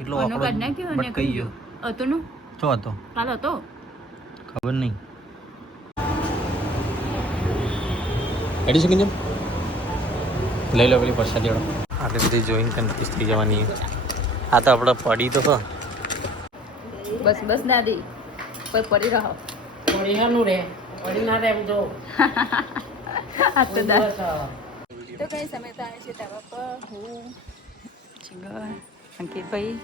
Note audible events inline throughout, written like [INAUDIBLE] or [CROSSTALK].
એટલો ઓનો આંકડો કાઢ અને ભટકાઈ ગયો. હતો નું છો હતો? કાલ હતો? ખબર નહીં. એડી છે કિંજમ લઈ લો પેલી પરસાદી વાળો. આટલી બધી જોઈને કન્ફ્યુઝ થઈ જવાની. આ તો આપણે પડી તો. બસ બસ દાદી. કોઈ પડી રહો. પડીનું રે. પડી ના રે એમ તો. [LAUGHS] આ તો દા તો કઈ સમય તો આવે છે તારા પર? હું. જીગર અંકિતભાઈ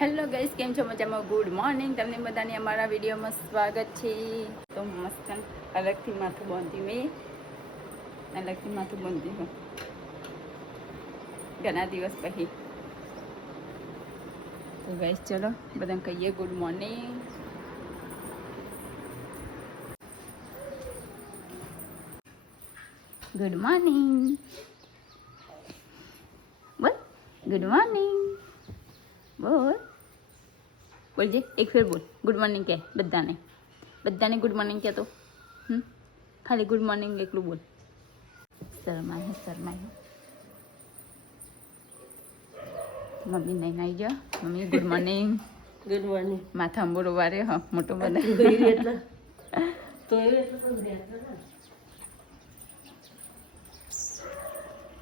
હેલો ગાઈસ કેમ છો? મજામાં? ગુડ મોર્નિંગ તમને બધાને અમારા વિડીયોમાં સ્વાગત છે. તો મસ્ત અલગથી માથું બાંધી મેં. અલગથી માથું બાંધી હું ઘણા દિવસ પછી. તો ગાઈસ ચલો, બધાને કહીએ good morning good morning good morning બોલ. બોલજે એક ફેર બોલ. ગુડ મોર્નિંગ કે બધાને. બધાને ગુડ મોર્નિંગ કે તો? હમ? ખાલી ગુડ મોર્નિંગ એકલું બોલ. શરમાય શરમાય મમ્મી નહીં આવી જા. Mummy good morning good morning માથા અંબોરો વારે હા મોટો બને [LAUGHS] તો એવી એટલે તો એવી એટલે તો રે એટલે ને.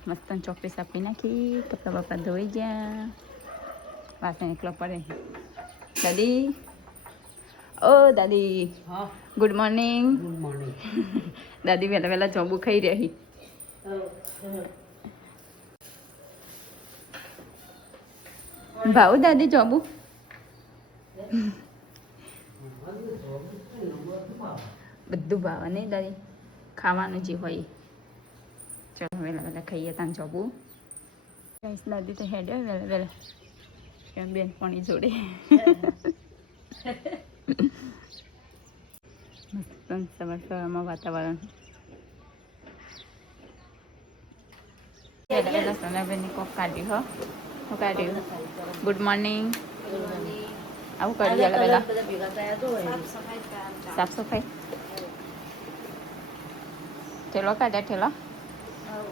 મસ્ત ચોકલેટ આપી નાખી કપડા બપડા ધોઈ ગયા વાસણ એકલો પડે દાદી ઓ દાદી ગુડ મોર્નિંગ ગુડ મોર્નિંગ દાદી વહેલા વહેલા જોબુ ખાઈ રહી ભાવ દાદી જોબુ બધું ભાવે નહીં દાદી ખાવાનું જે હોય. ચલો વહેલા વહેલા ખાઈએ તાન જોબુ ગાઈસ દાદી તો હેડે વહેલા વહેલા કેમ બેન પાણી જોડે મસ્ત સવાર સવારમાં વાતાવરણ વહેલા વહેલા સોનાબેનની કોક કાઢ્યું હો હું કાઢ્યું ગુડ મોર્નિંગ આવું વહેલા વહેલા હોય. સાફ સફાઈ ઠેલો કાઢ્યા ઠેલો મોટા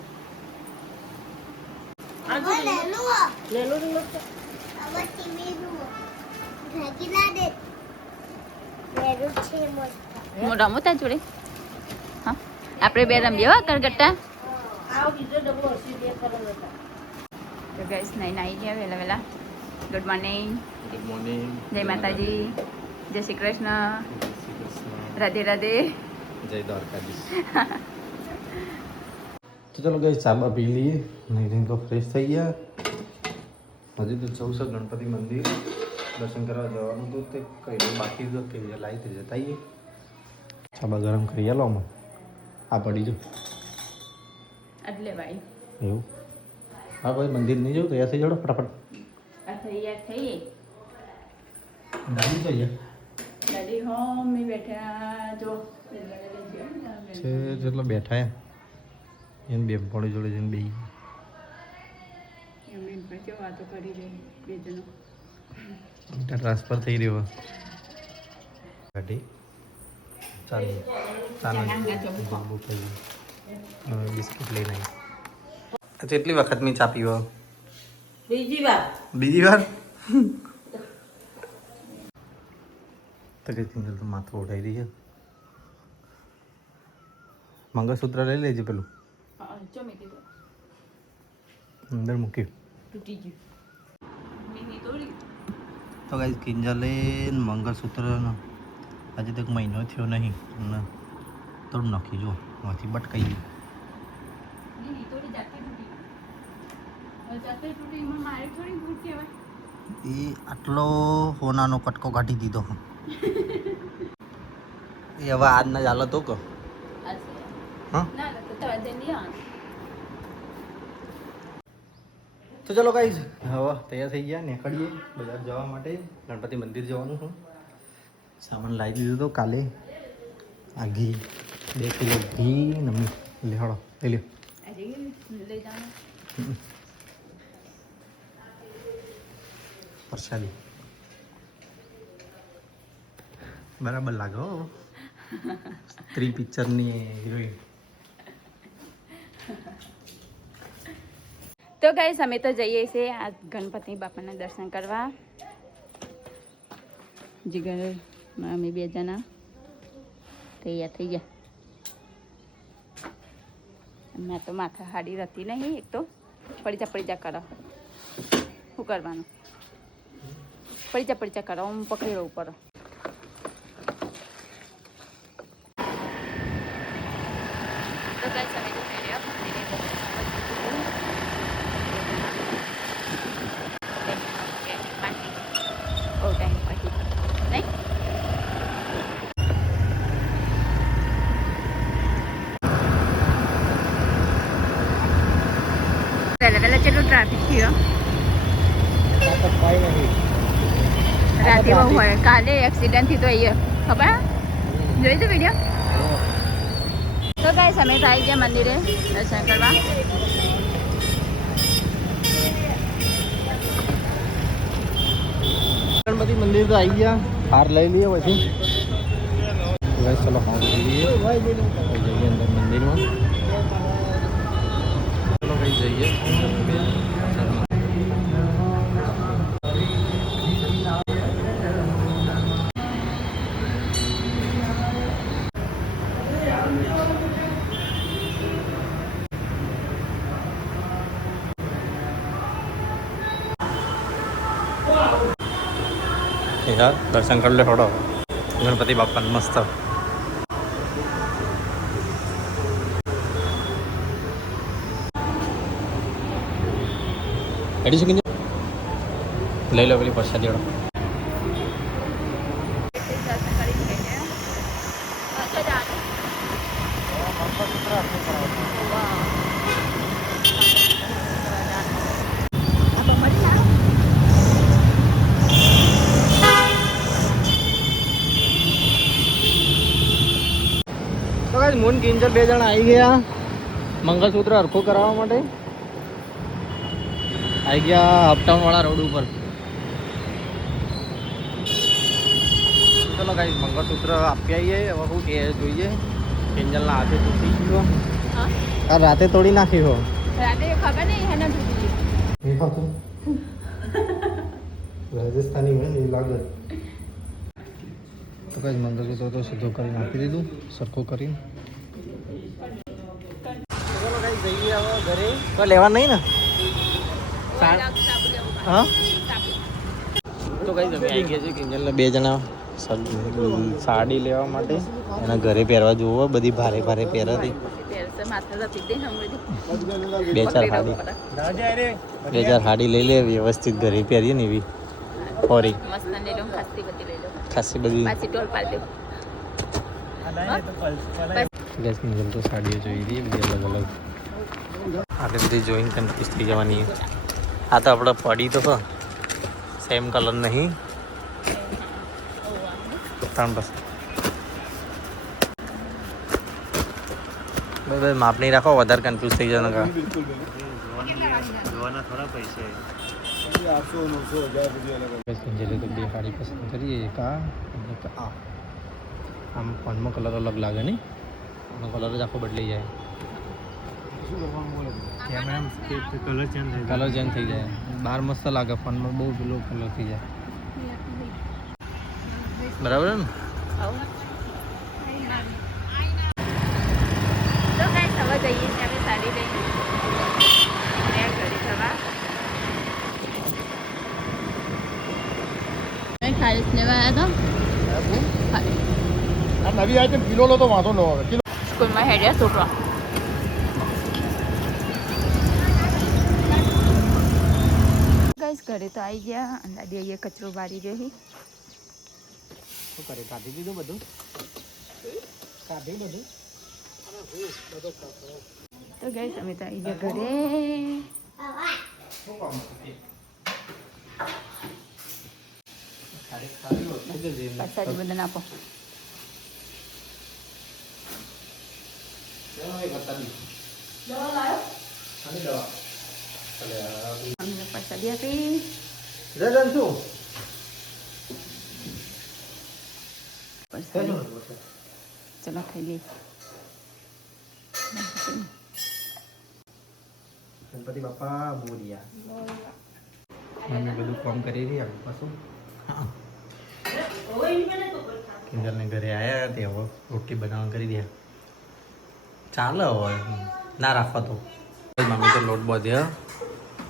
હું. રમું તા જોડે. હા. આપણે બે રમીએ હો કરગટ્ટા. તો ગઈશ નહીં નાઈ ગયા વહેલા વહેલા. ગુડ મોર્નિંગ ગુડ મોર્નિંગ જય માતાજી. જય શ્રી કૃષ્ણ. રાધે રાધે. જય દ્વારકાધીશ. [LAUGHS] તો ચાલો ગઈ ચાબા પી લઈએ. નહીં તો ફ્રેશ થઈ ગયા. હજી તો જવું છે ગણપતિ મંદિર દર્શન કરવા જવાનું હતું તે કઈ બાકી તો કે લાવી તે જતા આવીએ. ચાબા ગરમ કરી આલો અમે આ પડી જો. એટલે ભાઈ એવું? હા ભાઈ મંદિર નહીં જવું તૈયાર થઈ જડો ફટાફટ. તૈયાર થઈએ. ગાડી જઈએ દાદી હોમ મેં બેઠા જો. છે જેટલો બેઠા એને બે પડી જોડે જઈને બે ટ્રાન્સફર થઈ રહ્યો ગાડી. ચાલો. ચાલો. બિસ્કિટ લઈને આવી કેટલી વખત મેં ચા પીવો? બીજી વાર. બીજી વાર? તો કઈ તો માથું ઉઠાઈ રહી છે. મંગળસૂત્ર લઈ લેજે પેલું. અંદર મૂક્યું. તૂટી ગયું. તો ગાઈઝ કિંજલે મંગળસૂત્રનો આજે તો એક મહિનો થયો નહીં. અને તોડ નાખી જો માંથી બટકાઈ ગયું. એ આટલો સોનાનો કટકો કાઢી દીધો. એ હવે આજના જ હાલત હો કે? આ હા ના ના તો ચલો ગાઈઝ હવે તૈયાર થઈ ગયા, નીકળીએ. બજાર જવા માટે. ગણપતિ મંદિર જવાનું છું. સામાન લાવી દીધો તો કાલે. આ ઘી. બે કિલો ઘી નમી લે હળો લઈ લ્યો. પ્રસાદી. બરાબર લાગો સ્ત્રી પિક્ચરની હિરોઈન. તો ગાઈસ અમે તો જઈએ છીએ આ ગણપતિ બાપાના દર્શન કરવા. જીગર અમે બે જણા તૈયાર થઈ ગયા. મેં તો માથા હાડી રહેતી નહીં, એક તો પડી જા પડી જા કરો. શું કરવાનું? પડી જા પડી જા કરો હું પકડી રહું ઉપર તો ગાઈસ અમે તો થઈ રહ્યા મંદિરે ઓ ટાઈમ પાછી નહીં પહેલા પહેલા કેટલું ટ્રાફિક થયો રાતે બહુ હોય કાલે એક્સિડન્ટથી તો અહીંયા ખબર જોઈ તો વીડિયો તો ગાઈસ અમે તો આવી ગયા મંદિરે દર્શન કરવા ગણપતિ મંદિર તો આવી ગયા હાર લઈ લઈએ પછી બસ ચલો હાર લઈ લઈએ પછી જઈએ અંદર મંદિરમાં ચલો કઈ જઈએ બધા દર્શન કરી લે થોડો. ગણપતિ બાપાને મસ્ત. કાઢી શકીને લઈ લો પેલી પરસાદી વાળો. કાંઈ કિંજલ બે જણા આવી ગયા. મંગળસૂત્ર હરખું કરાવવા માટે. આવી ગયા અપટાઉન વાળા રોડ ઉપર. ચલો કાંઈ મંગળસૂત્ર આપી આવીએ હવે શું કે જોઈએ. કિંજલના હાથે તૂટી ગયો. આ રાતે તોડી નાખી હો. રાતે ખબર નહીં એના તૂટી ગઈ. રાજસ્થાની હોય એ લાગે. તો કઈ મંગળસૂત્ર તો સીધું કરીને આપી દીધું. સરખું કરીને જઈએ હવે ઘરે તો લેવા નહીં ને. હા. તો કઈ તમે આવી ગયા છે કિંજલને બે જણા સાડી લેવા માટે? એના ઘરે પહેરવા જોવો બધી ભારે ભારે પહેરાતી. બે ચાર સાડી બે ચાર સાડી લઈ લે વ્યવસ્થિત ઘરે પહેરીએ ને એવી. ફોરી. ખાસી બધી. લઈ લઉં ખાસી બધી પાછી ટોલ પાડી દઉં ગેસ કિંજલ તો સાડીઓ જોઈ હતી બધી અલગ અલગ. આટલી બધી જોઈને કન્ફ્યુઝ થઈ જવાની? આ તો આપણે પડી તો સેમ કલર નહીં. ત્રણ બસ. માપ નહીં રાખો, વધારે કન્ફ્યુઝ થઈ જવાનું કા આમ ફોનમાં કલર અલગ લાગે નહીં. આનો કલર જ આખો બદલાઈ જાય. કલર ચેન્જ થઈ જાય. બહાર મસ્ત લાગે ફોનમાં બહુ પેલો કલર થઈ જાય. બરાબર ને? ખારીસ લેવા આવ્યા હતા નવી આઈટમ કિલો લો તો વાંધો ન આવે. સ્કૂલમાં હેડ્યા છોકરા ગાઈસ ઘરે તો આવી ગયા અને દાદી અહીંયા કચરો બારી રહી. શું કરે? કાઢી દીધું બધું? કાઢી બધું? તો ગઈ તમે તો આવી ગયા ઘરે. પ્રસાદી બધાને આપો. અમને પ્રસાદી આપી રજન શું પ્રસાદી ચલો ખાઈ લઈએ ગણપતિ બાપા મોરિયા મમ્મી બધું કામ કરી રહી આગળ પાછું કિંજલને ઘરે આવ્યા તે હવે રોટલી બનાવવા કરી રહ્યા ચાલે હવે ના રાખવા તો મમ્મી તો લોટ બધ્યો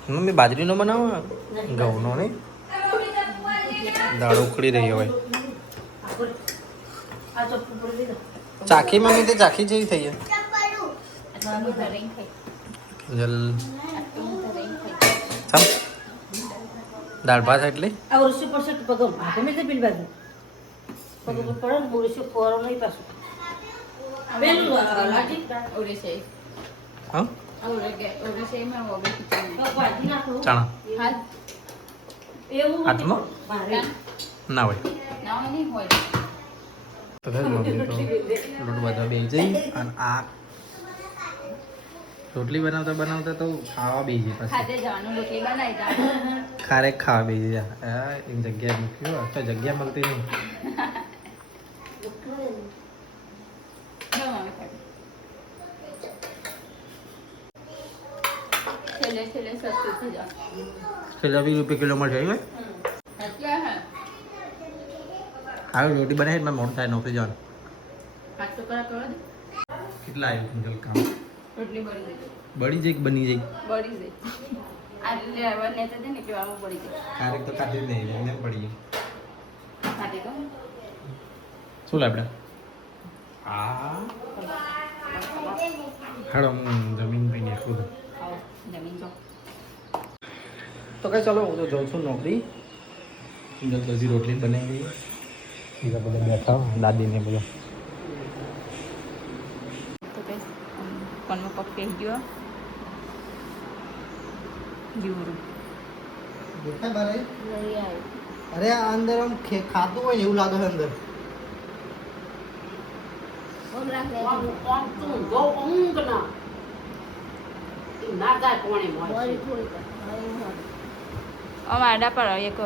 મમ્મી બાજરીનો બનાવો? ઘઉંનો નહીં? દાળ ઉકળી રહી હોય. આ ચપ્પુ પર ચાખી મમ્મી તે ચાખી જેવી થઈ ચાલ. દાળ ભાત એટલે હા? હાથમાં? ના હોય. રોટલી બનાવતા બનાવતા તો ખાવા બે જવાનું ખારેક ખાવા બે એમ જગ્યા મૂક્યો મૂક્યું તો જગ્યા મળતી નહીં જો મમ્મી ખાઈ છેલ્લે વીસ રૂપિયા કિલો મળશે એવું આવી રોટી બનાવી એટલે મોડું થાય નોકરી જવાનું. કેટલા આવ્યું કિંજલ કામ બળી જઈ જાય બની જાય? બળી ને ખારેક તો કાઢી નહીં એને પડી શું લાવડા આ હાડો હું જમીન પી નાખું જો તો કઈ ચાલો હું તો જાઉં છું નોકરી. કિંજલ તો રોટલી બનાવી ગઈ બીજા બધા બેઠા દાદીને બધા. તો કઈ કોનમાં પગ પહેરી ગયો? જીવરું દેખાય બારે? અરે આ અંદર આમ ખાતું હોય ને એવું લાગે છે અંદર. તું ગો ના. ના જાય કોણે મોય આમ આડા પર એક.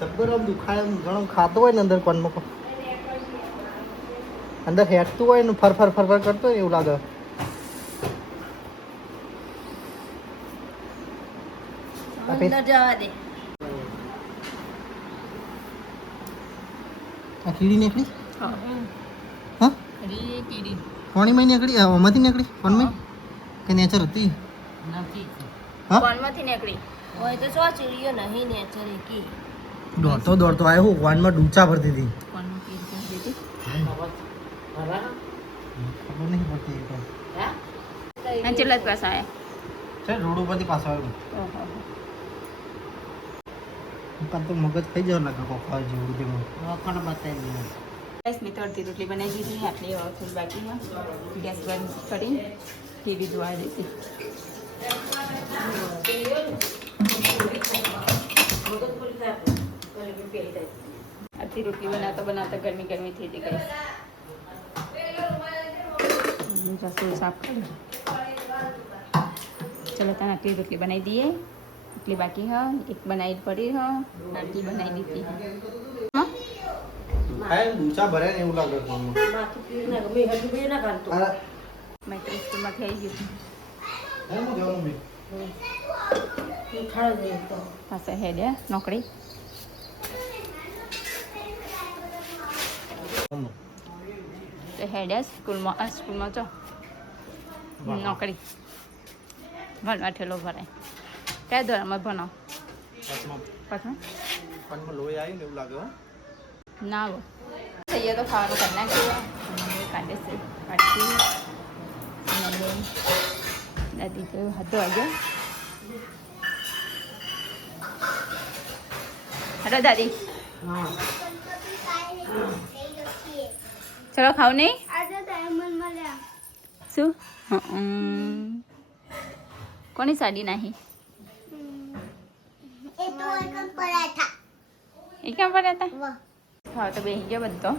જબ્બર આમ દુખાય ઘણો ખાતું હોય ને અંદર કોનમાં કો અંદર હેઠતું હોય ને ફર ફર ફર ફર કરતો હોય એવું લાગે. આ પે- આ કીડી નીકળી? હા. કીડી. કોણી માં નીકળી? આ આમાંથી નીકળી? કોણમાં કે નેચર હતી? નથી. હા? કોનમાંથી નીકળી. દોડતો દોડતો આવ્યો હું વાનમાં ડૂચા ભરતી હતી. દીધી ખબર નહીં પડતી એ તો હા? જ પાસે છે રોડ ઉપરથી પાછો આવ્યો. ઓહો તો મગજ થઈ જવા લાગે કોખા જેવું તેમાં વખણ બતાવી ગેસ મેં તો અડધી રોટલી બનાવી દીધી આટલી થોડી બાકીમાં ગેસ બંધ કરી ટીવી જોવા દીધી આટલી રોટલી બનાવતા બનાવતા ગરમી ગરમી થઈ ગઈ ગઈ રસોઈ સાફ કરી ચલો, તને આટલી રોટલી બનાવી દઈએ. એટલી બાકી હ એક બનાવી પડી હ આટલી બનાવી દીધી ખાય ડૂચા ભરે ને એવું લાગે કોણમાં માથું પીર ના ગમે હજુ બે ના કાઢતો આ મૈત્રી સ્કૂલમાંથી આવી ગયું હે હું જવાનું તો. પાસે નોકરી. હેડ્યા સ્કૂલમાં આ સ્કૂલમાં ચો નોકરી. ભણવા ઠેલો ભરાય. કયા ધોરણમાં ભણો? પાછમાં પાછું પાછમાં લોહી આવી ને એવું લાગે હો ના હો થઈએ તો ખાવાનું કરી નાખ્યું કાઢે છે કાઢી દાદી તો હતો આજે હલો દાદી હા ચલો ખાવ નહીં શું. કોની સાડી નાહી એ ક્યાં પડ્યા હતા હા, તો બેસી ગયો બધો.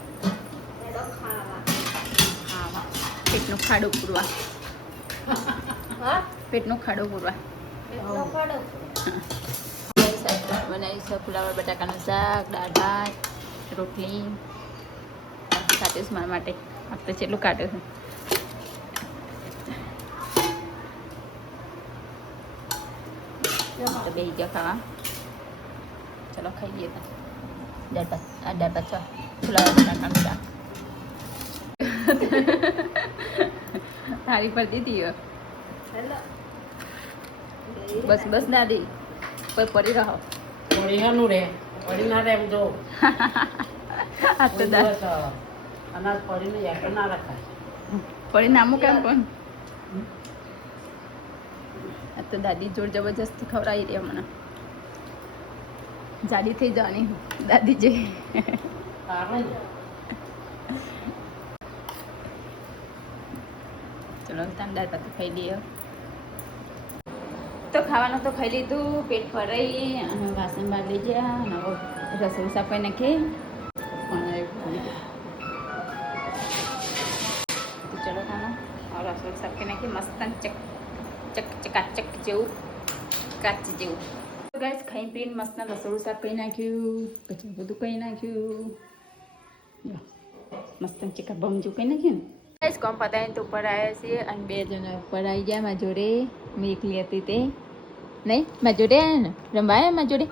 પેટનું ખાડું પૂરવા. પેટનું ખાડું પૂરવા. બનાવી છે ફુલાવર, બટાકાનું શાક, દાળ ભાત, રોટલી. કાઢ્યું છે મારા માટે. આપણે તો કેટલું કાઢ્યું છે. તો બે ગયા ખાવા. ચલો, ખાઈ લઈએ. ભાત આ દાળ ભાત છો ફુલાવા બટાકાનું શાક થાળી પર દીધી. બસ બસ દાદી પર પડી રહો પડીનું રે પડી ના રે એમ જો આ તો અનાજ પડીને યાદ ના રખાય પડી નામું કેમ પણ આ તો દાદી જોર જબરજસ્તી ખવડાવી રહી મને જાડી થઈ જવાની. દાદી જે ચલો તાન દાળ ભાત ખાઈ લઈએ. તો ખાવાનું તો ખાઈ લીધું પેટ ફરાઈ અને વાસણ બહાર લઈ ગયા અને રસોઈ સાફાઈ નાખી પણ ચલો ખાનો હવે રસોઈ સાફાઈ નાખી મસ્ત ચક ચક ચકાચક જેવું. કાચ જેવું. ગાઈસ ખાઈ પીને મસ્ત રસોડું શાક કરી નાખ્યું પછી બધું કરી નાખ્યું મસ્ત ચીકા બમજું કરી નાખ્યું ને ગાઈસ કોમ પતાવીને તો ઉપર આવ્યા છીએ અને બે જણા ઉપર આવી ગયા મારા જોડે મેં એકલી હતી તે નહીં મારા જોડે આવ્યા ને રમવાય મારા જોડે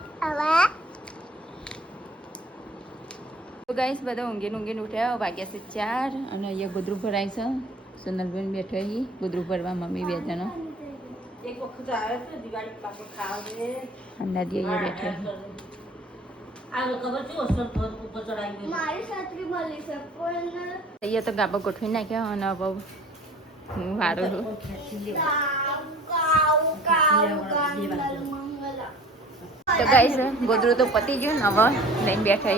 તો ગાઈસ બધા ઊંઘીને ઊંઘીને ઉઠ્યા વાગ્યા છે ચાર અને અહીંયા ગોદરું ભરાય છે સોનલબેન બેઠો અહીં ગોદરું ભરવા મમ્મી બે જણા એક વખત આવે છે દિવાળી પાકો ખાવે જોઈએ અને દાદી બેઠા. અહીંયા તો ગાબો ગોઠવી નાખ્યા અને હવે હું કાવ તો ગાઈસ ગોદરું તો પતી ગયું ને હવે લઈને બેઠા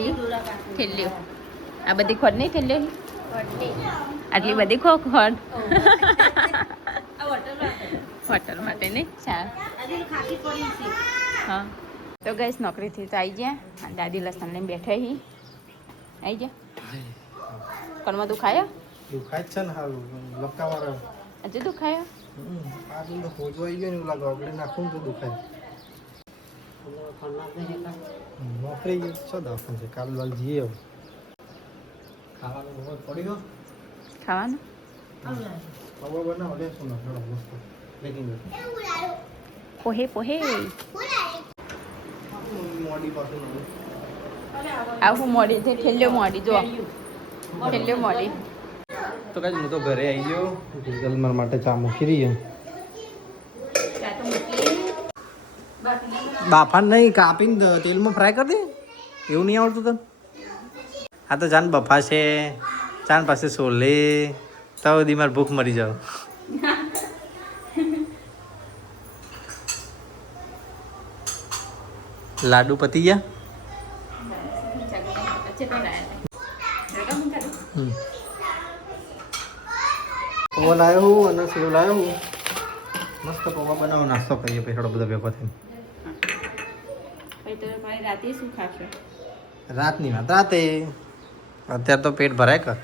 થેલ્યું આ બધી ખોટ નહીં થેલ્યું આટલી બધી ખો ખોટ હોટલ માટે નહીં? ચા આજે ખાખી પડી છે હા. તો ગઈશ નોકરીથી તો આવી ગયા. અને દાદી લસણ લઈને બેઠા હી. આવી ગયા? કરમાં તું ખાયો? દુખાય છે ને હારું લપકાવાળા. હજુ તું ખાયો? આ તો હોજો આવી ગયો ને લાગો આપણે નાખું તો દુખાય નોકરી છો દવાખાન છે? કાલ લાલ જઈએ ખાવાનું બહુ પડી ગયો? ખાવાનું? બનાવો લેશું ને પોહે પોહે મોડી પાછું આ હું મોડી છે ઠેલ્યો મોડી જો ઠેલ્યો મોડી. તો કાંઈ હું તો ઘરે આવી ગયો. ગૂગલ મારા માટે ચા મૂકી રહી ચા બાફા નહીં કાપીને તેલમાં ફ્રાય કરી દે. એવું નહીં આવડતું તને? હા તો જાન બફા છે જાન પાસે સોલે તો બધી મારે ભૂખ મરી જાવ. લાડુ પતી ગયા પવન પૌવા લાવ્યો હું અને સેવ લાવ્યો હું મસ્ત પૌવા બનાવો નાસ્તો કરીએ પછી થોડો બધો ભેગો થઈને રાતે શું રાતની વાત રાતે અત્યારે તો પેટ ભરાય કર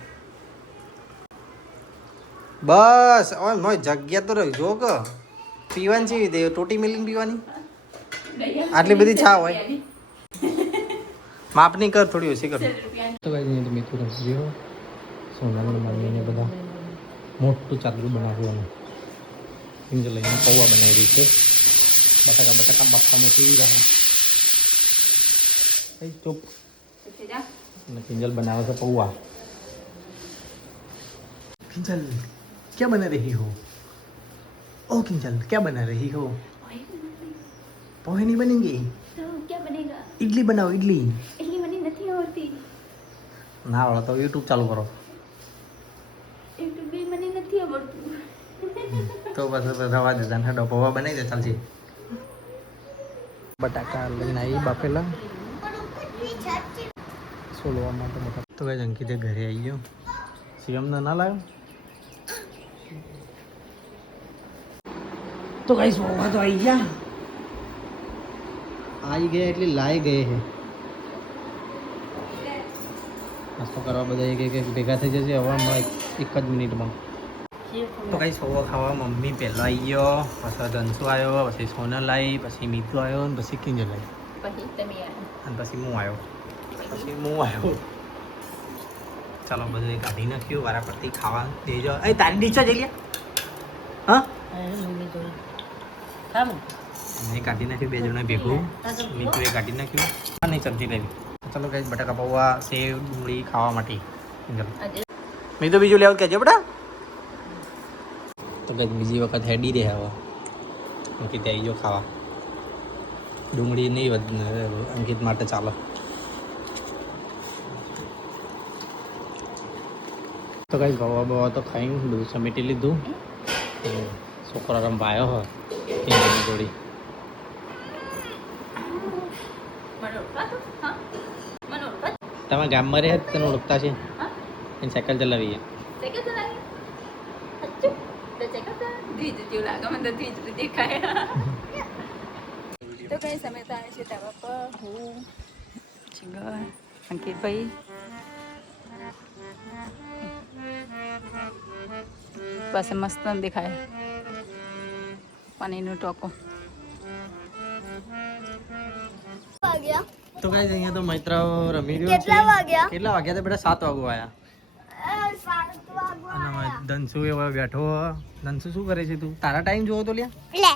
બસ ઓય મોય જગ્યા તો રહી જો કે પીવાની છે ટોટી મિલીને પીવાની આટલી બધી ચા હોય માપની કર થોડી ઓછી કર તો કઈ નહીં તો મીઠું રમજો સોનાની મમ્મીને બધા મોટું ચાદરું બનાવ્યું કિંજલ લઈને પૌવા બનાવી રહી છે બટાકા બટાકા બાફા મૂકી રહ્યા એ ચૂપ અને किंजल बनावे છે पौवा किंजल क्या बना रही हो ओ किंजल क्या बना रही हो पोहे नहीं बनेंगे તો ક્યાં બનેગા इडली बनाओ इडली એટલી મને નથી આવડતી ના આવડે તો યુટ્યુબ ચાલુ કરો યુટ્યુબ બી મને નથી આવડતું તો બસ રવા દેતા હેડો પૌવા બનાવી દે ચાલશે બટાકા લઈને આવી બાફેલા સોલવા માટે બટાકા તો કઈ અંકિતે ઘરે આવી ગયો શિવમને ના લાવ્યો તો કઈ સોવા તો આવી ગયા આવી ગયા એટલે લાઈ ગયે હે. નાસ્તો કરવા બધા એક એક ભેગા થઈ જશે હવામાં એક જ મિનિટમાં. તો કઈ સૌ ખાવા મમ્મી પહેલો આવી ગયો પછી ધનસુ આવ્યો પછી સોનલ આવી પછી મીતુ આવ્યો અને પછી કિંજલ આવી પછી અને પછી હું આવ્યો. પછી હું આવ્યો. ચાલો બધું કાઢી નાખ્યું વારા પરથી ખાવા દેજો એ તારી ડીચો જઈ લે હા? મમ્મી જોઈ ખાવું મેં કાઢી નાખ્યું, બે જણા ભેગું. મીઠું એ કાઢી નાખ્યું. નહીં સબ્જી લેવી ચલો કઈ બટાકા પૌવા, સેવ, ડુંગળી ખાવા માટે. મેં તો બીજું લેવું કહેજો બેટા. તો કઈ બીજી વખત હેડી રહે હવે અંકિત આવી જો ખાવા. ડુંગળી નહીં અંકિત માટે ચાલો. તો કઈ પૌવા બવા તો ખાઈ સમેટી લીધું. છોકરા રમવા આવ્યો હોય જોડી મને ઓળખાતો હા મને ઓળખાતો તમે ગામમાં રહે તને ઓળખતા છે એની સાયકલ ચલાવીએ. ચલાવી તો સાયકલ ચલાવી? કઈ સમય તો આવે છે ધાબા પર હું જીગર અંકિતભાઈ. પાસે મસ્ત દેખાય. પાણીનો ટોકો વાગ્યા તો ગાઈસ અહીંયા તો મૈત્ર રમી રહ્યો કેટલા વાગ્યા? કેટલા વાગ્યા તો બેટા? સાત વાગો વાગવા અને ધનસુ એવો બેઠો. ધનસુ શું કરે છે તું? તારા ટાઈમ જોવો તો લ્યા. લે.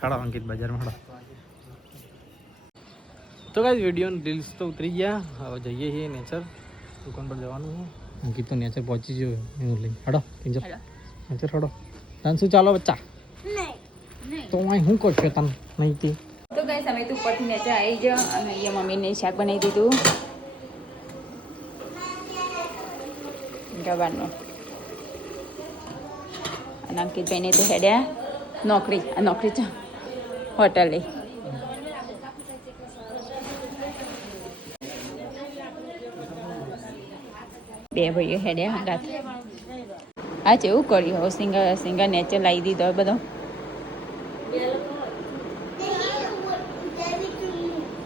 હાડો અંકિત બજારમાં હાડો તો ગાઈસ વીડિયો રીલ્સ તો ઉતરી ગયા. હવે જઈએ છીએ નેચર દુકાન પર જવાનું છે. અંકિત તો નેચર પહોંચી ગયો. એવું લઈ હાડો. નેચર હાડો. ધનસુ ચાલો બચ્ચા તો અહીં શું કરશે તમે? માહિતી તો. કઈ સમય તું ઉપરથી નીચે આવી જ અને અહીંયા મમ્મીને શાક બનાવી દીધું. ગવારનું અને અંકિતભાઈને તો હેડ્યા. નોકરી, આ નોકરી છે હોટલે. બે ભાઈઓ હેડ્યા હંગાત આ જેવું કર્યું? હવે સિંગર સિંગર નેચર લાવી દીધો બધો.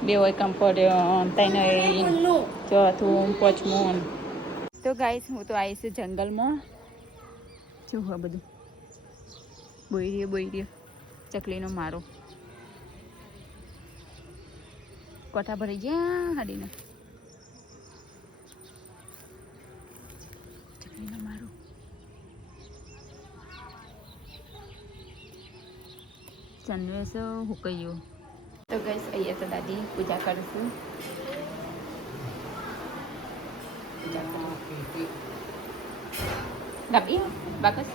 બે હોય કમ્ફર્ટ ત્રણ ચોથું પાંચમું તો ગાઈશ હું તો આવીશ જંગલમાં. શું હોય બધું. બોઈ રહ્યો બોઈ રહ્યો. ચકલીનો મારો. કોઠા ભરી ગયા હાડીને. ચકલીનો મારો. સનવેસ હુકૈયો. તો ગઈશ અહીંયા તો દાદી પૂજા કરીશું. ગાબી બાકસ.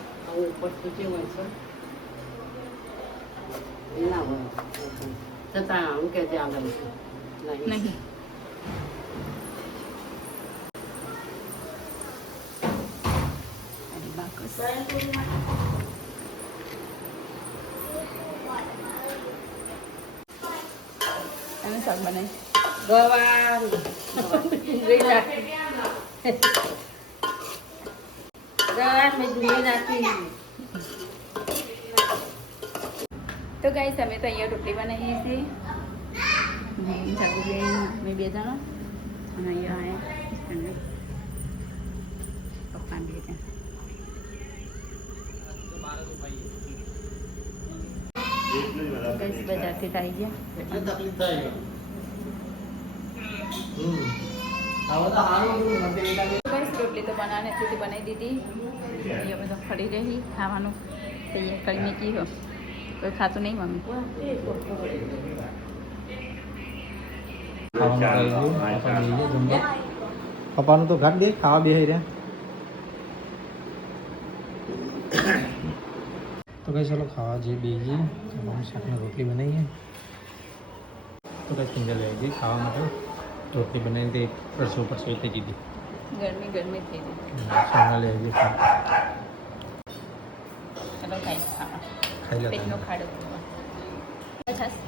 નહીં. અને બાકસ. શાક બનાવી તો ગાઈસ અમે તો અહીંયા રોટલી બનાવીએ છીએ. હમ, સાબુબેન અમે બે જણા. અને અહીંયા આયા હસબન્ડ પપ્પા બે જણા. ગાઈસ બજારથી તો આવી ગયા. બસ રોટલી તો બનાવને હતી બનાવી દીધી. એ બધો ફરી રહી. ખાવાનું તૈયાર કરી મૂકી હો. કોઈ ખાતું નહીં મમ્મી? પપ્પાનું તો ઘાટ દે ખાવા બે રહ્યા. તો કઈ ચાલો ખાવા જઈએ બેજી શાકને રોટલી બનાવીએ. તો કઈ પિંજર લઈ જઈએ ખાવા માટે? રોટલી બનાવીને તે પરસો પરસો તે દીધી ગરમી ગરમી થઈ ગઈ. સોના લઈ ચલો ખાઈ ખાઈ પેટનો ખાડો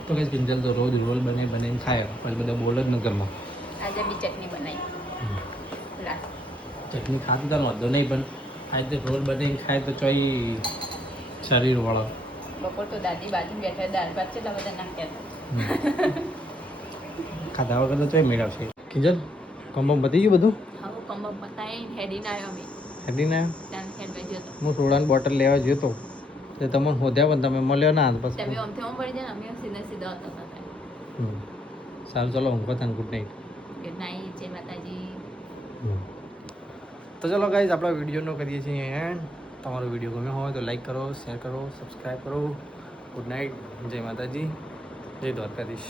તો કઈ પિંજલ તો રોજ રોલ બને બનાવીને ખાય. પણ બધા બોલ જ ન ઘરમાં. આજે બી ચટણી બનાવી. લા ચટણી ખાતી તો વાંધો નહીં પણ આ રીતે રોલ બનાવીને ખાય તો ચોઈ શરીર વાળો બપોર તો દાદી બાજુ બેઠા દાળ ભાત છે બધા નાખ્યા ખાધા વગર તો ચોઈ મેળવશે. કિંજલ કમ્બમ બધી ગયું બધું? હવે કંબો બતાવી હેડીને આવ્યો અમે. હેડીને હું સોડાની બોટલ લેવા ગયો તો. તે તમને પણ તમે મળ્યો ના પછી તમે આમથી આમ પડી જાય ને અમે સીધા સીધા હતા હતા સારું ચાલો ઊંઘો તને ગુડ નાઇટ ગુડ નાઇટ જય માતાજી. તો ચલો ગાઈઝ આપણા વિડીયોનો કરીએ છીએ એન્ડ તમારો વીડિયો ગમ્યો હોય તો લાઈક કરો શેર કરો સબસ્ક્રાઈબ કરો. ગુડ નાઇટ જય માતાજી. જય દ્વારકાધીશ.